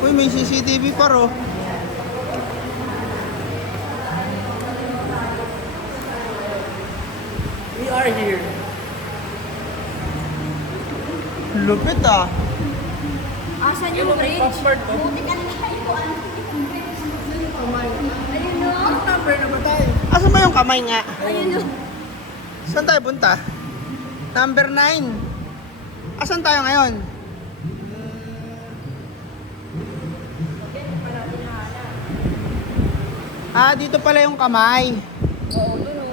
Uy, may CCTV pa ro. We are here. Lupit ah. Asan yung bridge? Passport to. Buti ka na kayo. Ayun no? Number na ba tayo? Asan ba yung kamay nga? Ayun no? Saan tayo punta? Number 9. Asan tayo ngayon? Ah, dito pala yung kamay. Oo, dun o.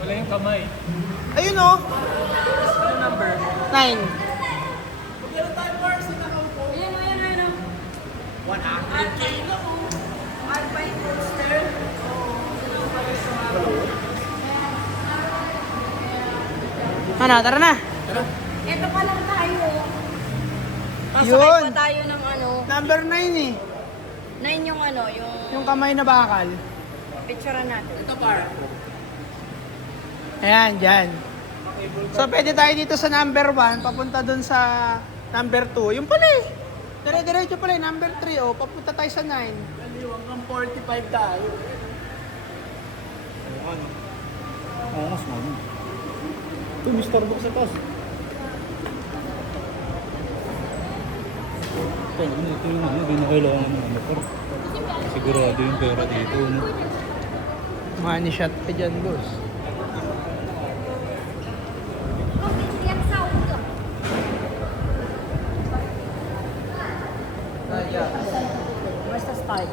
Wala yung kamay. Ayun oh. Ano number? 9. Ayun o, ayun o. 100K. Alpine Coaster. Ano, tara na. Ito pa lang tayo. Yun. Masakay pa tayo ng ano. Number 9 eh. 9 yung ano, Yung kamay na bakal. picturean natin. Ito par. Ayan, dyan. So, pwede tayo dito sa number 1, papunta dun sa number 2. Yung pala eh. Dire-diretso pala eh, number 3. O, papunta tayo sa 9. Hanggang 45 tayo. Ano? Oo, mas mami. Ito, Mr. Box sa taas. Ito yung ano, hindi na kailangan ng ano par. Sigurado yung pera dito, no? Money shot ka dyan, boss. Basta start.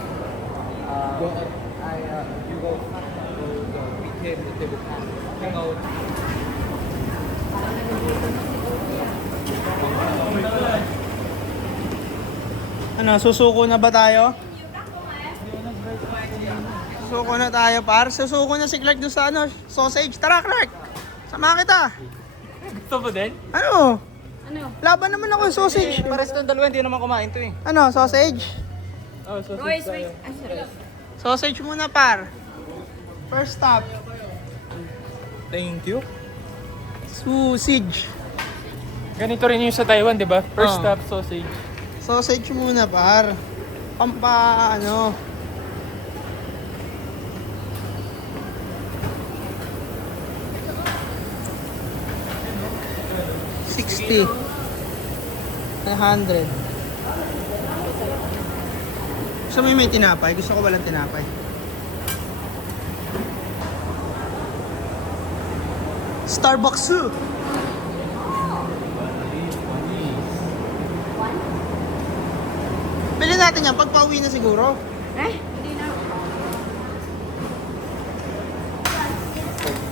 You go weekend, hang out. Ano, susuko na ba tayo? Susuko na tayo, par. Susuko na si Clark doon sa ano, sausage. Tara, Clark! Sama kita. Gusto mo din? Ano? Ano? Laban naman ako yung sausage. Pares itong dalawa, hindi naman kumain to eh. Ano, sausage? Oh, so Royce, Royce. Ay, sorry. Sausage muna, par. First stop. Thank you. Sausage. Ganito rin yung sa Taiwan, di ba? First Oh. stop, sausage. Sausage muna, par. Pampa, ano. $60. 100. Gusto mo yung may tinapay? Gusto ko walang tinapay. Starbucks. Bili natin yan pag pauwi na siguro. Hindi na.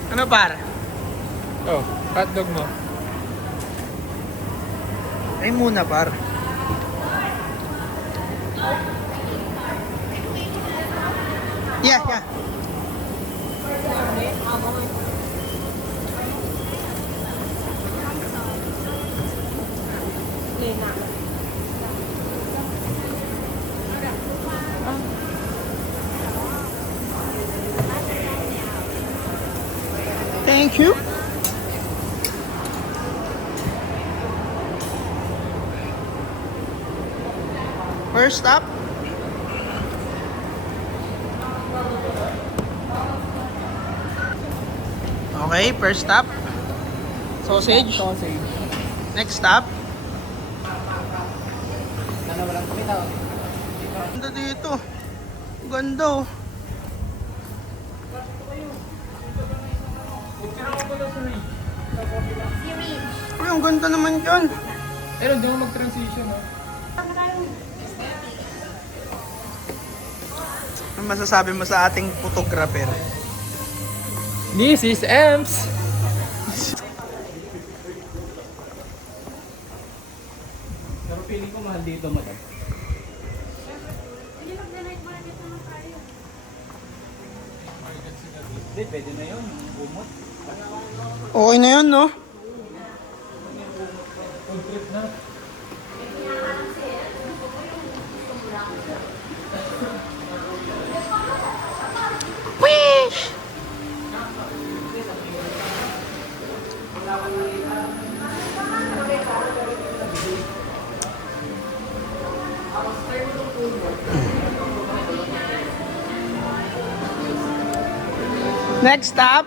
Ano par? Oh, hotdog mo. Ay muna par. Yeah, yeah. Thank you. First stop. Okay, first stop. Sausage. Sausage. Next stop. Sana walang kumitaw. Ganda dito. Ganda oh. Ay, ang ganda naman dyan. Pero hindi mo mag-transition, ha? Ano masasabi mo sa ating photographer? This is Ems! Pero feeling ko mahal dito, madam. Hindi mag-night market naman tayo. Hindi, pwede na yun. Bumot. Okay na yun, no? Food trip na. Next stop.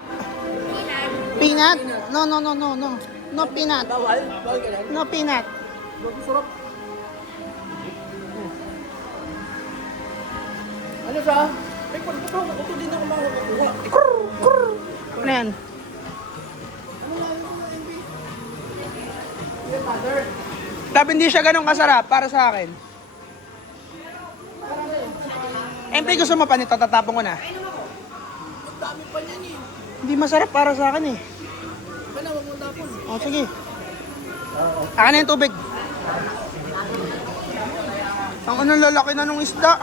Peanut? No. No peanut. No peanut. Ano siya? May pagpapang ako din ako makakuha. Ano yan? Sabi hindi siya ganun kasarap para sa akin. MP, gusto mo pa nito? Tatapon ko na. Ang dami pa niyan eh. Hindi masarap para sa akin eh. Wala, wag mo tapon. O, sige. Akin na yung tubig. Ang ano lalaki na nung isda.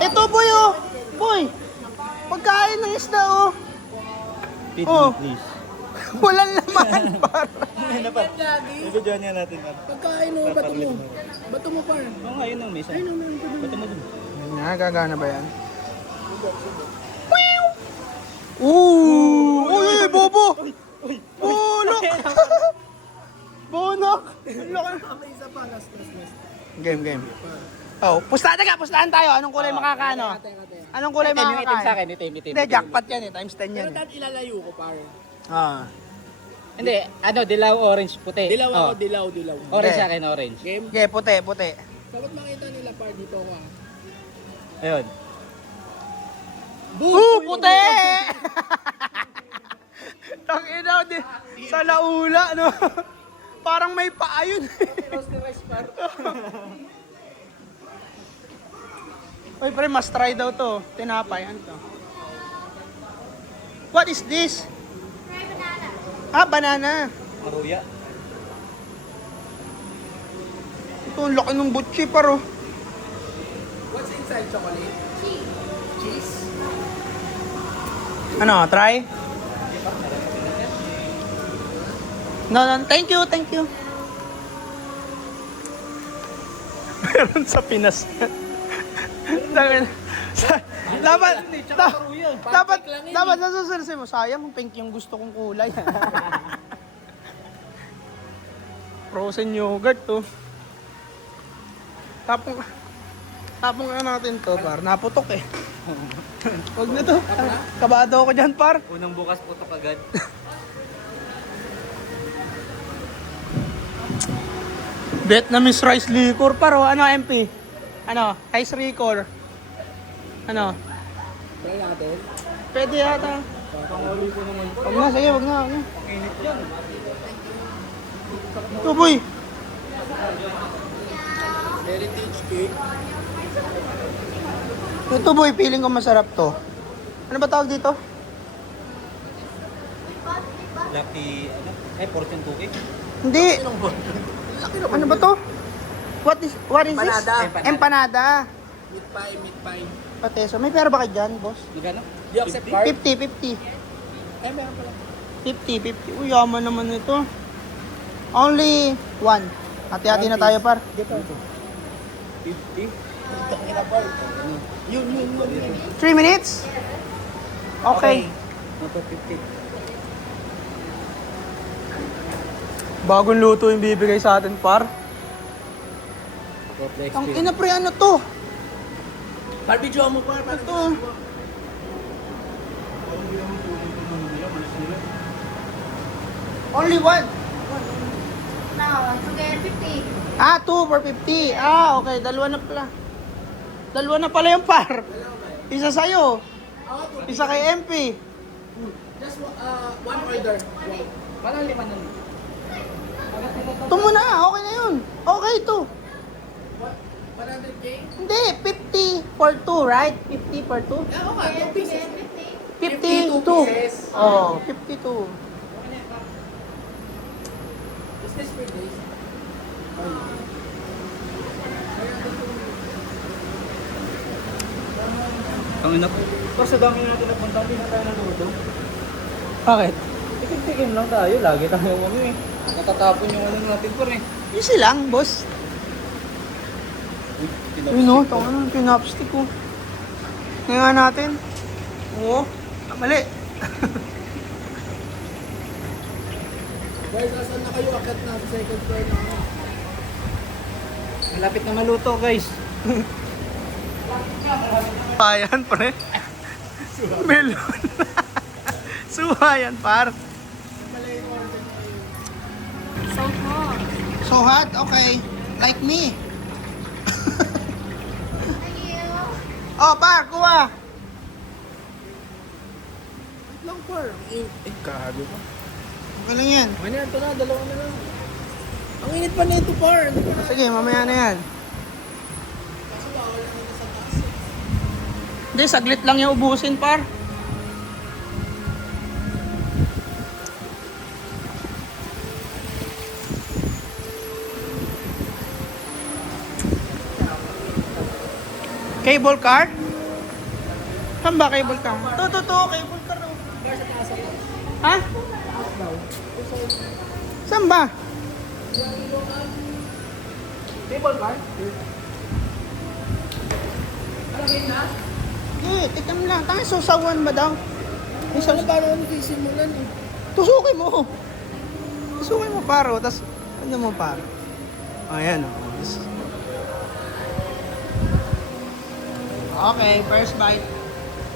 Ito, boy, oh. Boy. Pagkain ng isda, oh. Feed Oh. me, please. Walang laman, par. Dapat. Ibigyan niya natin. Pagkain mo, bato mo. Bato mo par. Oo nga, yun ang may isa. Ba't mo dun? Nagagana ba yan? Ooh! Uy, bobo! Bonak! Bonak! May isa pa, last. Game. Oh, pustahan tayo. Anong kulay makakaano? Anong kulay makakain? itim. Hindi, jackpot yan eh. Times 10 yan Pero eh. dahil ilalayo ko par. Ah. Hindi, dilaw, orange, puti. Dilaw ako, dilaw. Orange Hindi. sa akin, orange. Game? Okay, puti. Dapat makita nila par dito ako ah. Ayun. Puti! Tangina, di. Sa laula, no? Parang may paa yun. Uy, pre, must try daw to. Tinapay, ano to? What is this? Ah, banana. Maruya. Ito, ang laki ng butchi, paro. What's inside chocolate? Cheese. Ano, try? No, thank you. Meron sa Pinas. dapat nasusunod mo. Sayang, pink yung gusto kong kulay. Frozen yogurt to. Tapong na natin to, par. Naputok eh. Huwag na to. Kabado ako dyan, par. Unang bukas putok agad. Vietnamese rice liquor, paro. Ano, MP? Ano, ice liquor. Ano? Try natin. Pwede yata. Huwag na, sige, wag na. Init yan. Ito, boy. Heritage cake. Ito, boy, feeling ko masarap to. Ano ba tawag dito? Lucky, fortune cookie. Hindi. Ano ba to? What is this? Empanada. Empanada. Meat pie. Pateso. May pera ba kayo dyan, boss? Magkano? Do you accept card? 50. Meron pala. 50. Uy, yaman naman ito. Only one. Hati-hati na tayo, par. 50? Ina par. Yun. 3 minutes? Okay. Ito 50. Bagong luto yung bibigay sa atin, par. For the Ang experience. ina, pre, ano to? Barbecue mo par. Ito. Only one. Now, together 50. Ah, 2 for 50. Ah, okay. Dalawa na pala yung par. Isa sa'yo. Isa kay MP. Just one order. Parang lima nun. Ito muna. Okay na yun. Okay ito. 100k? Hindi, 50 for 2, right? 50 for 2? Yeah, okay. 2 pieces. 52. 52 pieces. Oh, 52. Is this for days? Ang ina po. Sa dami natin napunta, hindi na tayo naluto. Bakit? Tikim-tikim lang tayo. Lagi tayo eh. Natatapon yung natin po eh. Easy lang, boss. Yun o, ito ano, pinapstick ko. Ngayon natin. Oo, mali. Guys, asan na kayo? Akat na sa second floor na ako. Malapit na maluto guys. Ayan, pre. Melon. Suha yan, par. So hot. So hot? Okay. Like me. Thank you. Oh, par, kuha. Wait lang, par. Gago pa. Okay lang yan. Ano yan? Ito na, dalawa na lang. Ang init pa nito, par. Hindi pa na. Sige, mamaya na yan. Hindi, saglit lang yung ubusin, par. Cable car? Saan ba cable car? To, cable car. Ha? Saan ba? Cable car? Tignan mo lang. Tanga, susawan ba daw? Ano paano ano sisimulan? Tusukin mo. Tusukin mo paro, tas ano mo paro. Ayan o. Okay, first bite.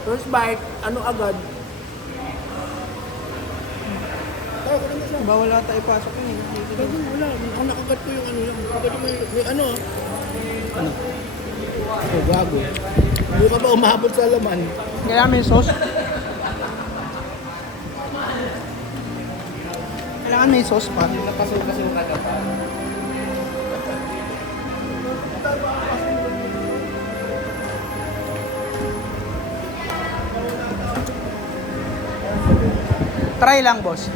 First bite, ano agad? Tayo, kung ano siya? Bawal ata ipasok yun eh. Pwede, wala. Ang nakagat ko yung ano lang. Pwede may ano ah. Ano? Oh, gago. Hindi ka pa umabot sa laman. Kailangan may sauce. Kailangan may sauce pa. Napasuka-suka ka pa. Try lang, boss.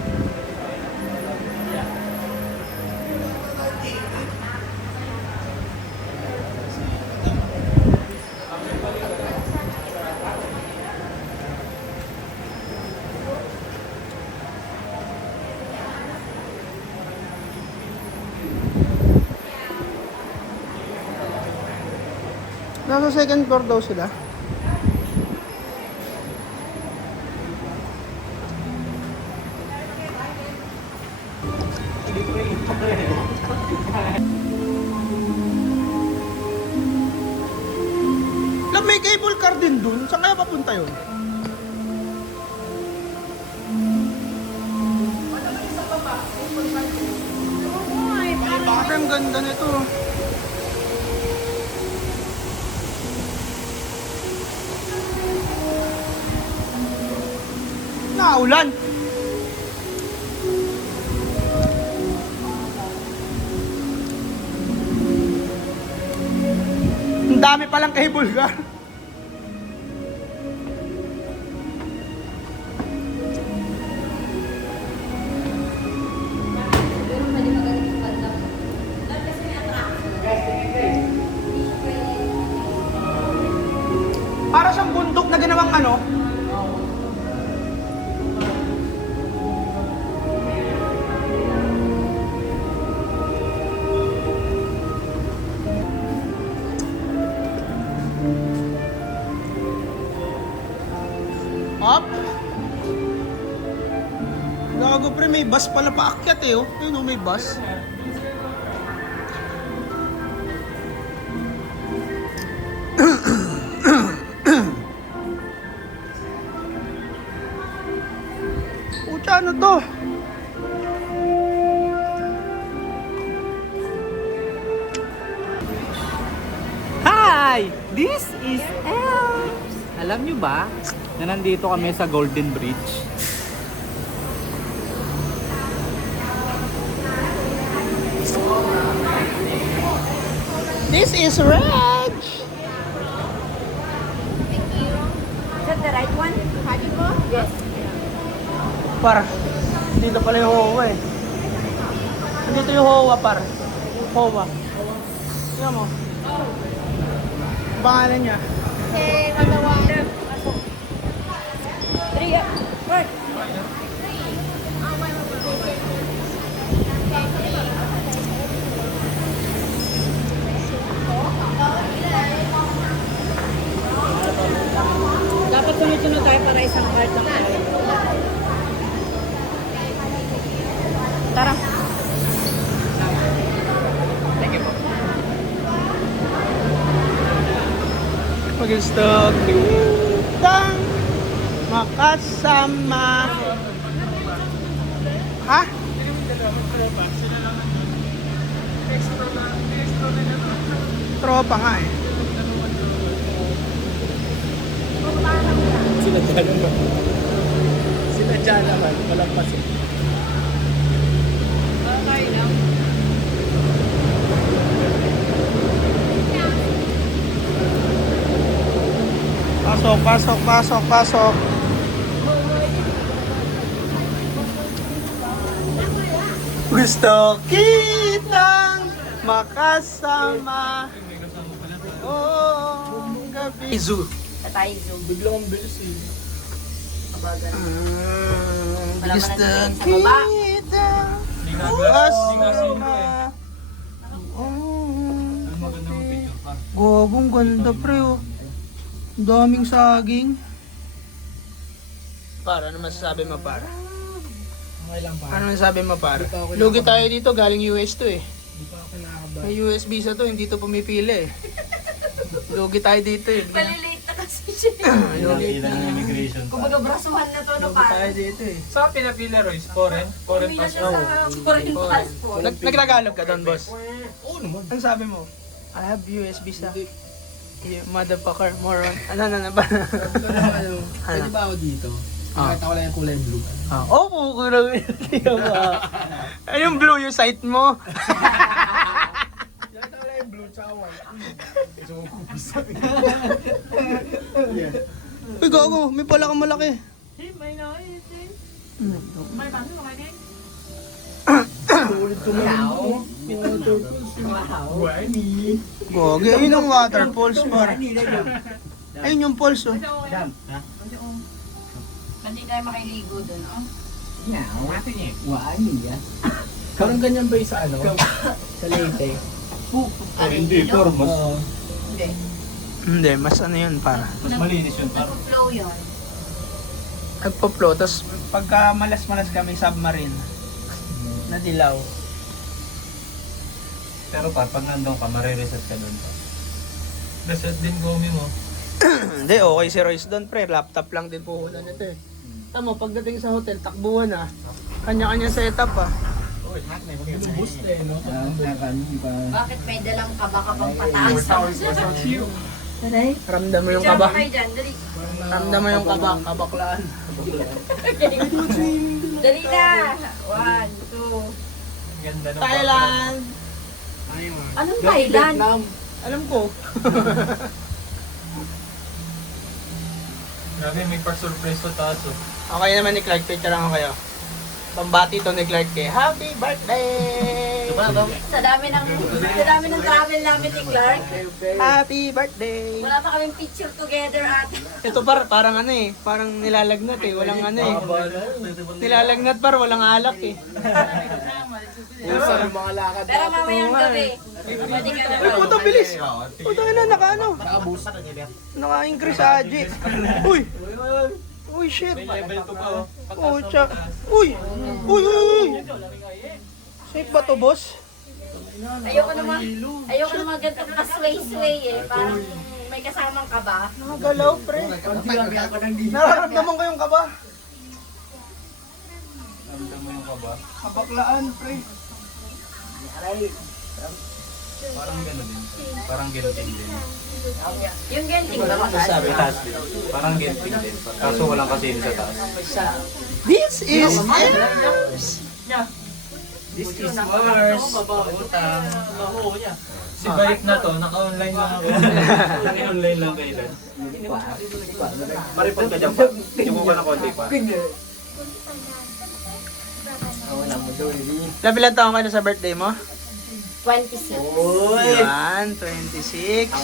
Nasa second floor daw sila. Lang may cable car din dun. Saan kaya papunta yun? Parang ganda nito. Naulan. Ang dami palang cable car. Para siyang bundok na ginawang ano. Up. Gago pre, may bus pala paakyat eh oh. Ayun oh, may bus. Pucha, ano to? Hi! This is Elves! Alam nyo ba na nandito kami sa Golden Bridge? This is Reg! Thank you. Is that the right one? Haribo? Yes. Par, dito pala yung Hoa eh. Dito yung Hoa par. Hoa. Tingnan mo. Pangalan niya. Okay, another one. 3. Work. Dapat sunod-sunod tayo para isang card lang tayo. Tara. Mag-stock. Tang! makasama. Ha? Tropa nga eh. Sinadya naman. Sinadya naman. Walang pasin. Pasok, pasok, pasok, pasok. Gusto kitang makasama. Oh, gabi. Zoo. Sa tayo Zoom. Biglang ang bilis eh. Wala Gusto man natin sa baba. kita makasama. Gobong ganda pre oh. Daming saging. Para, ano masasabi mo para? Okay lang pa. Ano masasabi mo para? Di pa ako Lugi tayo dito, galing US to eh. Di pa ako nakakabay. May US visa to, hindi to pumipili eh. Lugi tayo dito eh. Malilate na kasi siya. Nakita ng immigration. Kumbaga brasuhan na to, no, Lugi tayo parang. dito eh. Saan pinapila, Royce? Foreign? Foreign Uwi na siya passport? sa foreign passport. Nagtagalog ka doon, boss? Oo naman. Ano sabi mo? I have US visa. You motherfucker, moron. Ano ba? Ano? Pwede ba ako dito? Nakita ko lang yung kulay blue. Oo, kulang yun. Ay, yung blue yung site mo. Nakita ko lang yung blue tsaka white. Uy, gago, may pala kang malaki. Gogi, ayun yung waterfalls par. Ayun yung falls oh. Hindi tayo makiligo dun, oh. Parang ganyan ba yung sa ano? Sa Leyte? Hindi, Tormos. Hindi. Hindi, mas ano yun para. Mas malinis yun, par. Nag-flow yun. Nagpo-flow, tapos pagka malas-malas kami submarine, na dilaw. Pero par, pag nandun ka, marireset ka doon pa. Reset din gomi mo. Hindi, okay si Royce doon pre, laptop lang din puhunan nito eh. Tama, pagdating sa hotel, takbuhan ah. Kanya-kanya setup ah. Boost eh, no? Bakit may dalang kaba ka pang pataas? Taray. Ramdam mo yung kaba. Kayo dyan, dali. Ramdam mo yung kaba, kabaklaan. Dali na! 1, 2. Ganda ng Thailand! Anong Thailand? Alam ko. Grabe, may pa-surprise sa taas oh. Okay naman ni Clark, picture lang kayo. Pambati to ni Clark kay Happy Birthday! Sa dami ng travel namin ni Clark. Happy Birthday! Wala pa kaming picture together at Ito parang ano eh, parang nilalagnat eh, walang ano eh. Nilalagnat walang alak eh. Pusa ng mga lakad. pero mamayang gabi. Pwede ka Uy, naman. puto bilis! Puto na, naka-increase sa Aji. Uy! Uy, shit! Level 2 pa oh. Oh, tsa. Uy! Uy, uy, uy! Safe ba to, boss? Ayoko naman ganitong pa-sway-sway eh. Parang may kasamang kaba. Nakagalaw, pre. Nararamdaman ko yung kaba. Ramdam mo yung kaba. Kabaklaan, pre. Parang gano'n din. Parang genting din. Yung genting ba mataas? Sabi taas din. Parang genting din. Kaso walang kasi sa taas. This is ours. This is worse. Utang. Si Balik na to, naka-online lang ako. Naka-online lang kayo lang. Maripot ka dyan pa. Ibo ka na konti pa. Labilan taon ka na sa birthday mo? 26. Yan, 26. 10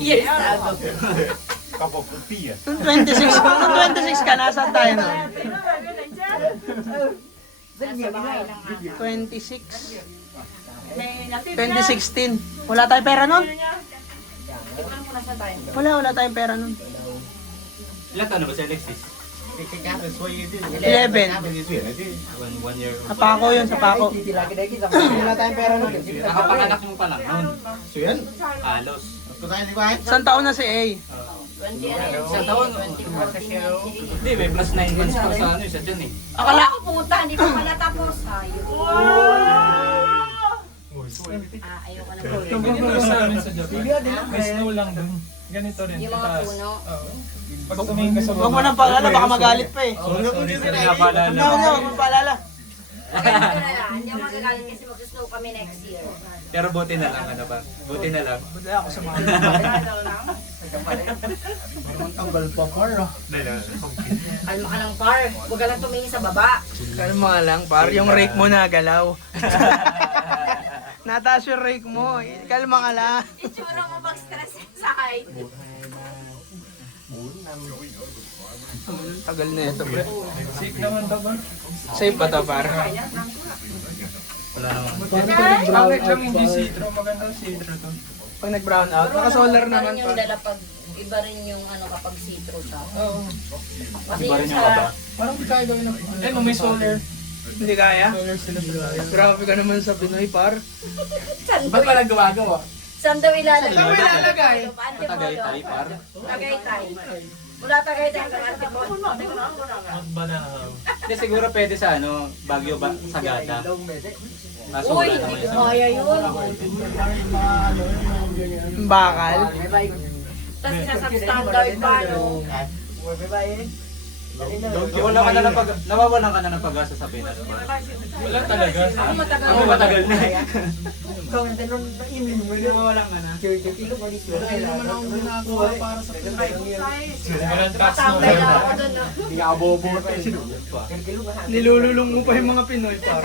years ago. Kapopupiya. Nung 26 ka, nasaan tayo nun? Nasa bahay lang ata. 26. 2016. Wala tayong pera nun? Hindi ko alam kung nasa tayo. Wala tayong pera nun. Ilan taon na ba si Alexis? 11. 1 year. Sa Paco yun, sa Paco. Wala tayong pera nun. Nakapanganak mo pa lang noon. So yan? Halos. Saan taon na si A? Sa taon, 2014 yan. Hindi, may plus 9 months pa sa ano, isa dyan eh. Akala ko pumunta, hindi pa pala tapos. Ayun. Ayoko na po. Ganito sa amin sa Japan. May snow lang dun. Ganito rin. Yung mga Taas. puno. Oo. Pag tumingin ka sa baba. Huwag mo nang paalala, baka magalit pa eh. Sorry, napaalala. Huwag mo paalala. Ganito na lang. Hindi ako magagalit kasi mag-snow kami next year. Pero buti na lang, ano ba? Buti na lang. Buti ako sa mga Tanggal pa par ah. Kalma ka lang, par. Huwag ka lang tumingin sa baba. Kalma ka lang, par. Yung rake mo na galaw. Nataas yung rake mo. Kalma ka lang. Itsura mo mag-stress sa height. Tagal na ito, bro. Safe naman ba ba? Safe ba ito, par? Wala naman. Brown Bakit lang out hindi par. citro? Maganda citro to. Pag nag-brown out, naka-solar Iba naman rin yung pa. dala pag iba rin yung ano kapag see-through siya. Oo. Kasi Iba rin yung yung kaba. sa Parang di kaya gawin ng... Eh, may solar. Hindi kaya? Solar sila sa Grabe ka naman sa Pinoy, par. saan Ba't daw, pala gumagawa? saan daw ilalagay? Saan mo ilalagay? Antipolo. Tagaytay, par. Tagaytay. Mula Tagaytay hanggang Antipolo. Magbanahaw. Hindi, siguro pwede sa ano, Baguio ba? Sagada. Kaso Uy, wala naman hindi sa... ko kaya yun. Bakal. Tapos isa-substandard pa, no? Wala ka na ng nawawalan ka na ng pag-asa sa Pinas. Wala talaga. Ako matagal. Ako matagal na eh. Nawawalan ka na. Naman akong ginagawa para sa Pinoy. Walang tax no. Tambay na ako doon, no? Hindi ka bobo tayo. Nilululong mo pa yung mga Pinoy, par.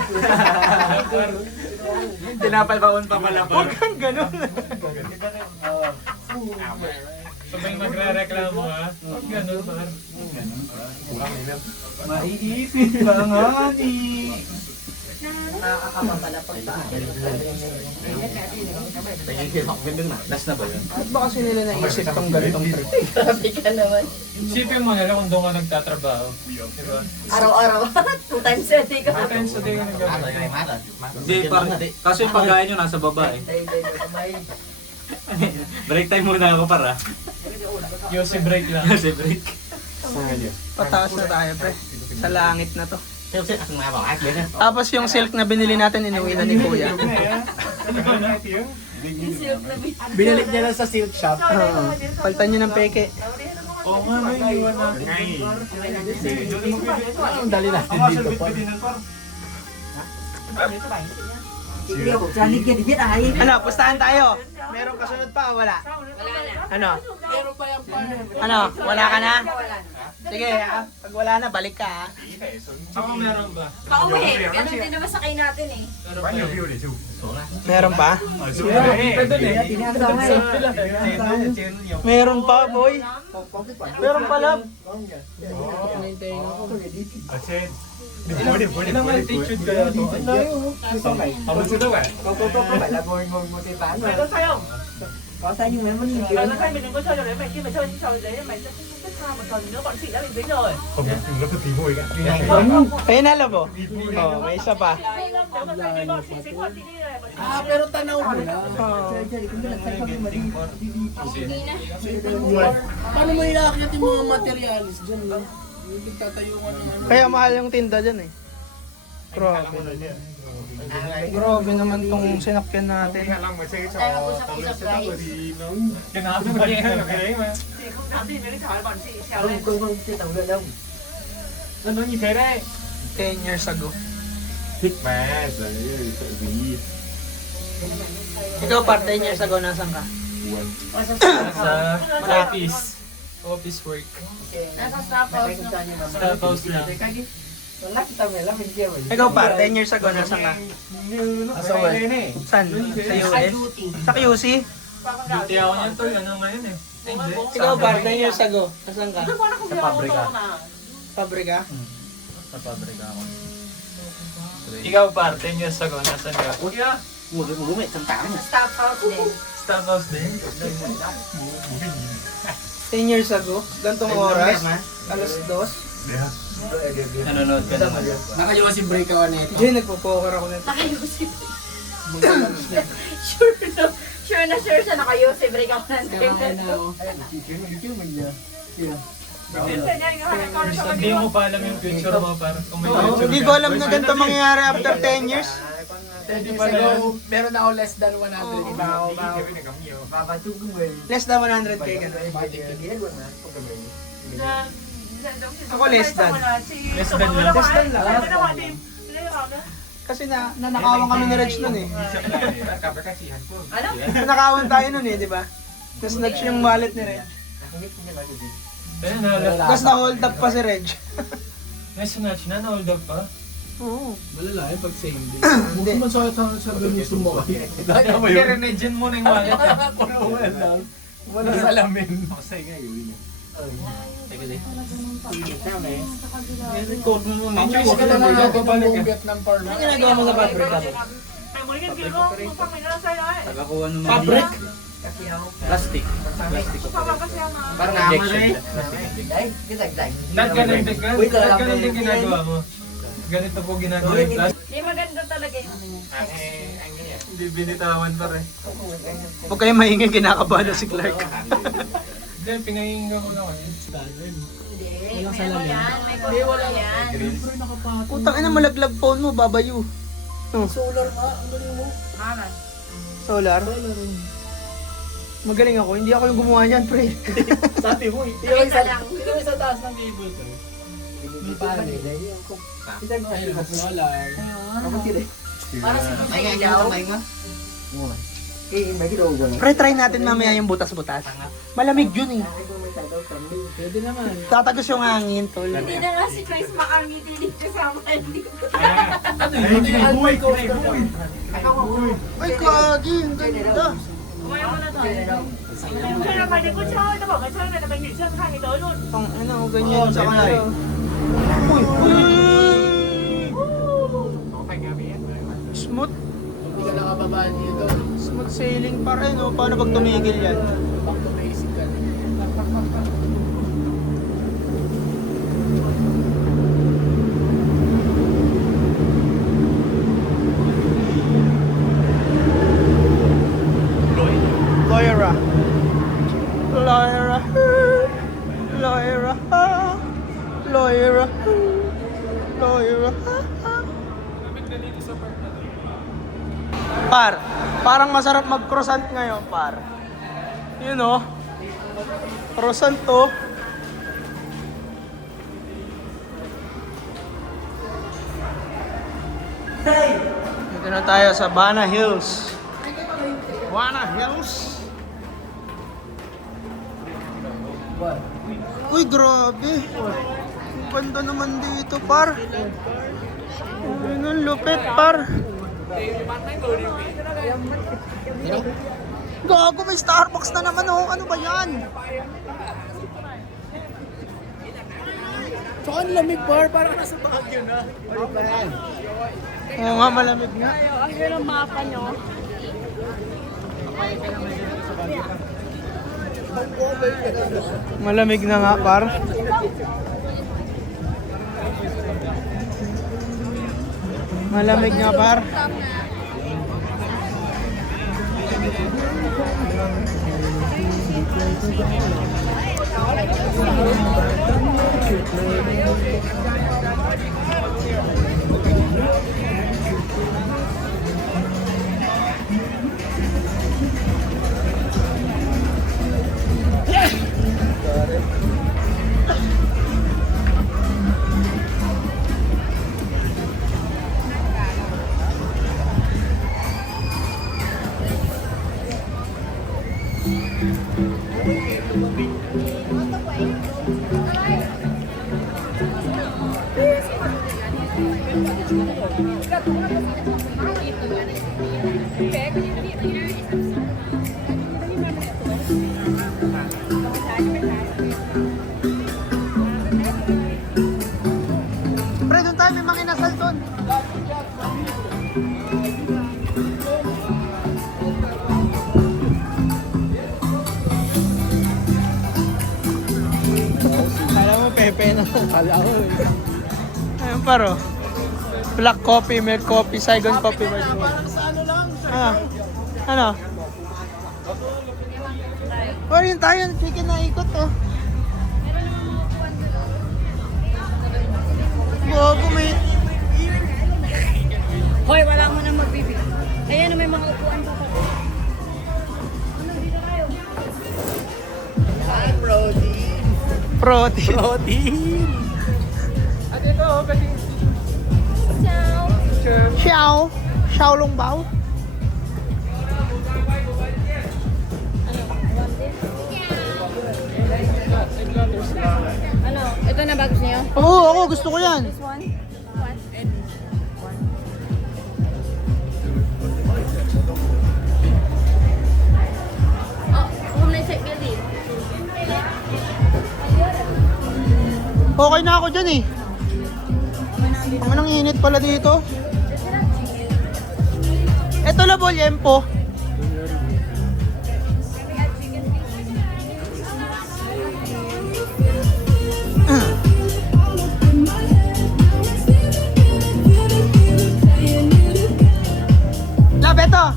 Tinapalbaon pa pala ba? Huwag kang ganun. Sabay magre-reklamo ha? Huwag ganun par. Maiisip ka nga ni. Nakakapapala pag Last na ba yun? Ba't ba kasi nila naisip tong ganitong trip? Grabe ka naman. Isipin mo na lang kung doon ka nagtatrabaho. Diba? Araw-araw. 2 times a day ka. Atin sa day ka nagtatrabaho. Hindi, kaso yung pagkain nyo nasa baba eh. Break time muna ako para. Yossi break lang. Yossi break. Pataas na tayo, pre. Sa langit na to. Tapos yung silk na binili natin, inuwi na ni Kuya. Binalik niya lang sa silk shop. Paltan nyo ng peke. Oo nga, may iwan natin. Ang dali natin dito pa. Ano, pustahan tayo. Meron kasunod pa o wala? Wala na. Ano? Pero pa yan pa. Ano? Wala ka na? Wala na. Sige, pag wala na, balik ka ha. Ako meron ba? Pauwi. Ganun din naman sa kain natin eh. Meron pa? Pwede na eh. Meron pa, boy. Meron pa, love. Ilang altitude kaya ito? Habang sa daw eh. Có sao nhưng mà em vẫn nhìn kiểu nó mình đừng có chơi trò đấy mày khi mà chơi trò đấy mày sẽ thích tha một trò nữa bọn chị đã bị dính rồi Ayun na, love. Oh, may isa pa. nếu mà chơi với bọn chị sẽ qua chị đi này bọn chị Ah, pero tanaw mo na. Oh. Hindi na. Paano mo inaakyat yung mga materialis dyan? No? Yung pagtatayuan ng ano. Kaya mahal yung tinda dyan eh. Grabe. Grabe naman tong sinakyan natin. Tayo mag-usap-usap guys. Kinabi ba yan? thì không dám đi với cái trò này bọn chị trèo lên Ano như thế đấy? 10 years ago. Ikaw, par 10 years ago, nasan ka? Sa office. Office work. Nasa staff house na. Staff house lang. Ikaw, par 10 years ago, nasan ka? Asa work? Saan? Sa US? Sa QC? Duty ako niyan tol. Ano ngayon eh? Hindi. Ikaw, par 10 years ago, nasan ka? Sa pabrika. Pabrika? Sa pabrika ako. Ikaw par, 10 years ago, nasan ka? Kuya! Sa staff house din. Staff house din? 10 years ago, gantong oras, alas 2. Nanonood ka naman. Nakayuwa si break ako nito. Hindi, nagpo-poker ako nito. Nakayusip. Sure no. Sure na sure siya naka-UC break ako ng Kakain na ako. Yung niya. Yeah. Hindi mo pa alam yung future mo para kung may Oo, future hindi ka. ko alam na ganito mangyayari after 10 years. 10 years ago, meron ako less than 100. Less than 100k ka na. Ako less than. Less than lang. Less than lang. Kasi nanakawan kami ni Reg nun eh. Ano? Nanakawan tayo nun eh, di ba? Tapos nag yung wallet ni Reg. Ayun, nahalap. Tapos na-hold up pa si Reg. Na-snatch na, na-hold up pa. Oo. Malala yung pag same day. Hindi. Huwag man sa ganun sumakay. I-renegin mo na yung wallet. Kulungan lang. Wala salamin. Ang choice ka lang na babalik ka. Vietnam Parma. Ano ginagawa mo sa paprika? Fabric? Plastic. Parang Injection. Lahat ganun din lahat ganun din ginagawa mo. Ganito po ginagawa yung plastic. Hindi maganda talaga yun. Hindi binitawan pa rin. Huwag kayo maingay, kinakabahan na si Clark. Hindi, pinahinga ko lang. Hindi, may yan. May wala yan. Putang ina, malaglag phone mo, babayu. Oh, Solar nga, ang galing mo. Mama. solar. Magaling ako, hindi ako yung gumawa niyan, pre. Sabi mo, Ayun na lang. yung sa taas ng cable ko. May panel. Ayun, solar. Para sa ilaw. Pre, try natin mamaya yung butas-butas. Malamig yun eh. Pwede naman. Tatagos yung hangin, tol. Hindi na nga si Chris makangiti dito sa akin. Buhay ko. Ay, kagi, ang ganda. Kumain mo na tayo. Tang ina, oh, ganyan sa kanila. Uy, smooth. Hindi ka nakababaan dito. Smooth sailing pa rin, oh. Paano pag tumigil yan? Back to basic ka. Loira. Loira. Loira. Loira. Loira. Par, parang masarap mag-croissant ngayon, par. Yun oh. Croissant to. Dito na tayo sa Bana Hills. Bana Hills. Uy, grabe. Ang ganda naman dito, par. Ayun ang lupit, par. Gago, may Starbucks na naman, oh. Ano ba yan? Tsaka ang lamig bar, parang nasa Baguio na. Ano ba yan? Oo nga, malamig nga. Ang yun ang mapa nyo. Malamig na nga, par. Malamig nga, par. Pre, doon tayo, may mga inasal doon. Alam mo, Pepe na. Kala ko eh. Ayun, paro. Black coffee, milk coffee, Saigon coffee. Parang sa ano lang, sir. Ano? Ano? Oh, yun tayo. Chicken na ikot, oh. Bago may... Hoy, wala mo nang magbibig. Ayan, may mga upuan pa pa. Protein. At ito, oh, kasi... Xiao. Xiao Long Bao. Ano? Ito na ba gusto niyo? Oo, ako gusto ko yan. This one? Oh, kung na sa building. Okay na ako dyan eh. Ang anong init pala dito. Ito la Bolyempo. La Beto.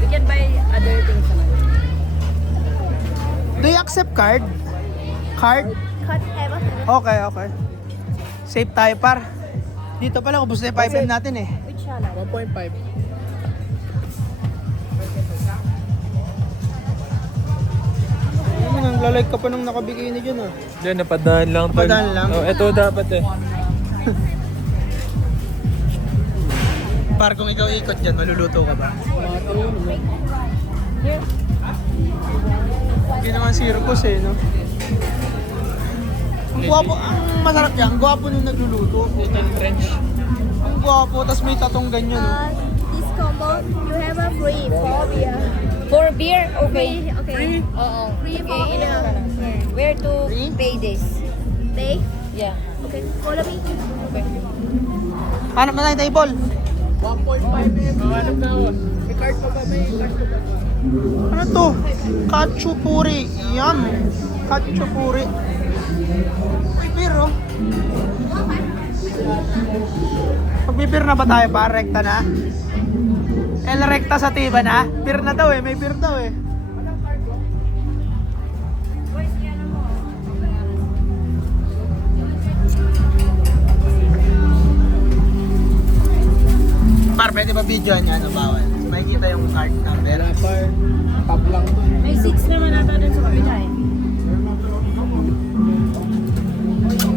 We can buy other things naman. Do you accept card? Card? Cut ever. Okay, okay. Safe tayo par. Dito pala, ubos na yung 5M natin eh. Which salad? 1.5. Ano, naglalike ka pa nung nakabikini dyan ah. Diyan, napadaan lang. Napadaan lang? Oh, ito dapat eh. Par, kung ikaw ikot dyan, maluluto ka ba? Hindi naman circus eh, no? Ang gwapo, ang masarap yan, ang gwapo nung nagluluto. Little French. Ang gwapo, tas may tatong ganyan, no? This combo, you have a free for beer. For beer? Okay. Okay. Oo. Free Okay, for beer. ilan ka na? Where to Free? pay this? Pay? Yeah. Okay. Follow me. Okay. Hanap na tayo table. 1.5M. Hanap na ako. May card pa ba? May card pa ba? Ano to? Kachupuri. Yum. Kachupuri. May beer, oh. Magbibir na ba tayo pa? Rekta na? El rekta sa tiba na? Beer na daw eh. May beer daw eh. Par, pwede ba videoan niya? Ano bawal? Makikita yung card number. Wala par. Top lang to. May 6 naman ata dun sa kabila eh.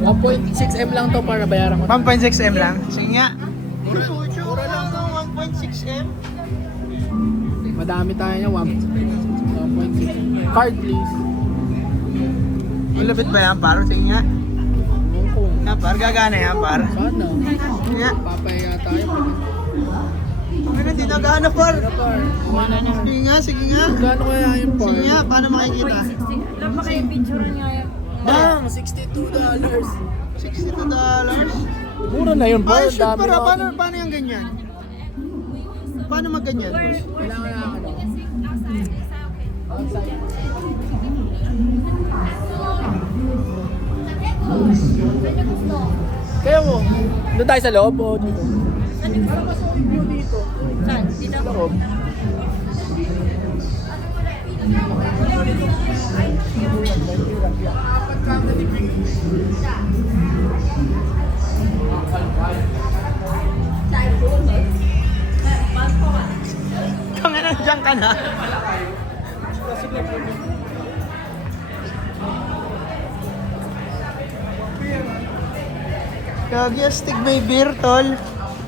1.6M lang to para bayaran ko. 1.6M lang? Sige nga. Mura lang to, 1.6M. Madami tayo niya. 1.6. Card please. Malapit ba yan, par? Sige nga. Hong Kong. Yan, par. Gagana yan, par. Sana. Sige nga. Papaya tayo. Ano, hindi nagana, par. Par. Sige nga, sige nga. Gano'n kaya yung par? Sige nga, paano makikita? Ilan pa kayo picture nga yan? Bang! $62. $62. Mura na yun par. Ay, shoot, Dami para. na. Paano yung ganyan? Paano magganyan? Kailangan na ano. Kaya mo, doon tayo sa loob o dito? Saan? Dito? Loob. Tangina, dyan ka na. Gagi, astig may beer, tol.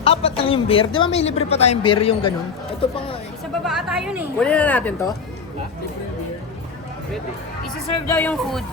Apat lang yung beer. Di ba may libre pa tayong beer yung ganun? Ito pa nga eh. Sa baba ata yun eh. Kunin na natin to. Isa-serve daw yung food.